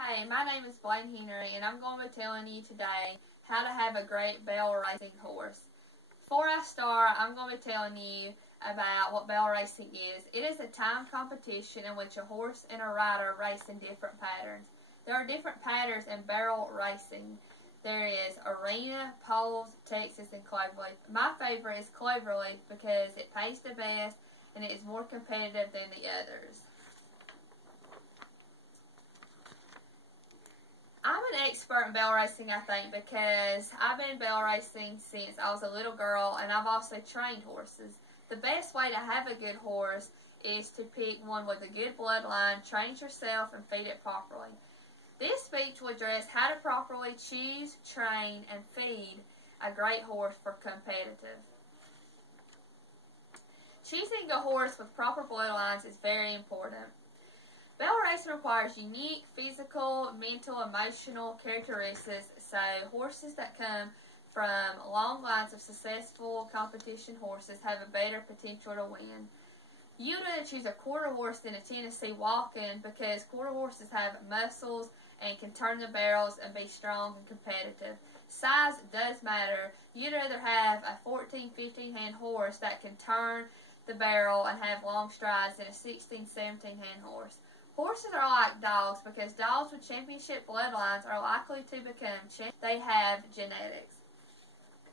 Hey, my name is Blaine Henry, and I'm going to be telling you today how to have a great barrel racing horse. Before I start, I'm going to be telling you about what barrel racing is. It is a timed competition in which a horse and a rider race in different patterns. There are different patterns in barrel racing. There is arena, poles, Texas, and cloverleaf. My favorite is cloverleaf because it pays the best and it is more competitive than the others. I'm an expert in barrel racing, I think, because I've been barrel racing since I was a little girl, and I've also trained horses. The best way to have a good horse is to pick one with a good bloodline, train yourself, and feed it properly. This speech will address how to properly choose, train, and feed a great horse for competitive. Choosing a horse with proper bloodlines is very important. Barrel racing requires unique physical, mental, emotional characteristics, so horses that come from long lines of successful competition horses have a better potential to win. You would choose a quarter horse than a Tennessee walk-in because quarter horses have muscles and can turn the barrels and be strong and competitive. Size does matter. You'd rather have a 14, 15-hand horse that can turn the barrel and have long strides than a 16, 17-hand horse. Horses are like dogs because dogs with championship bloodlines are likely to become champions. They have genetics.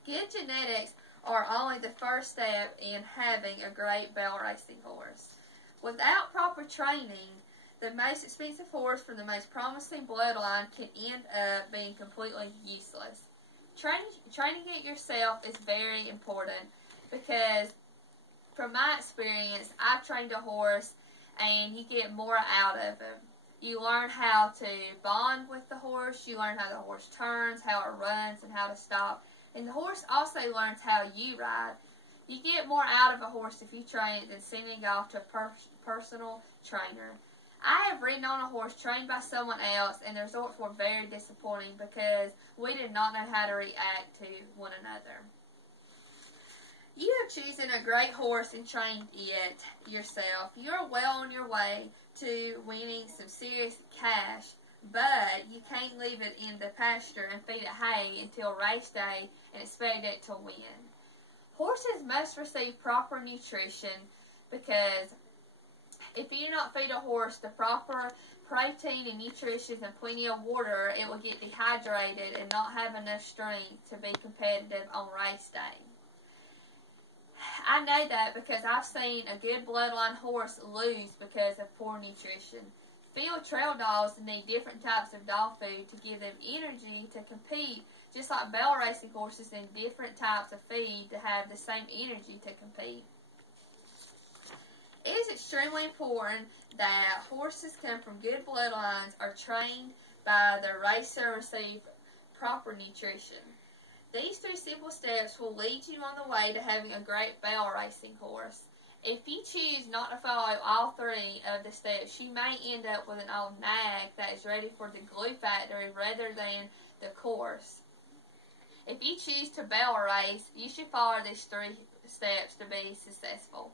Good genetics are only the first step in having a great barrel racing horse. Without proper training, the most expensive horse from the most promising bloodline can end up being completely useless. Training it yourself is very important because, from my experience, I've trained a horse and you get more out of it. You learn how to bond with the horse, you learn how the horse turns, how it runs, and how to stop. And the horse also learns how you ride. You get more out of a horse if you train it than sending it off to a personal trainer. I have ridden on a horse trained by someone else, and the results were very disappointing because we did not know how to react to one another. You have chosen a great horse and trained it yourself. You're well on your way to winning some serious cash, but you can't leave it in the pasture and feed it hay until race day and expect it to win. Horses must receive proper nutrition because if you do not feed a horse the proper protein and nutrition and plenty of water, it will get dehydrated and not have enough strength to be competitive on race day. I know that because I've seen a good bloodline horse lose because of poor nutrition. Field trail dogs need different types of dog food to give them energy to compete, just like barrel racing horses need different types of feed to have the same energy to compete. It is extremely important that horses come from good bloodlines, are trained by the racer, receive proper nutrition. These 3 simple steps will lead you on the way to having a great barrel racing horse. If you choose not to follow all 3 of the steps, you may end up with an old nag that is ready for the glue factory rather than the course. If you choose to barrel race, you should follow these 3 steps to be successful.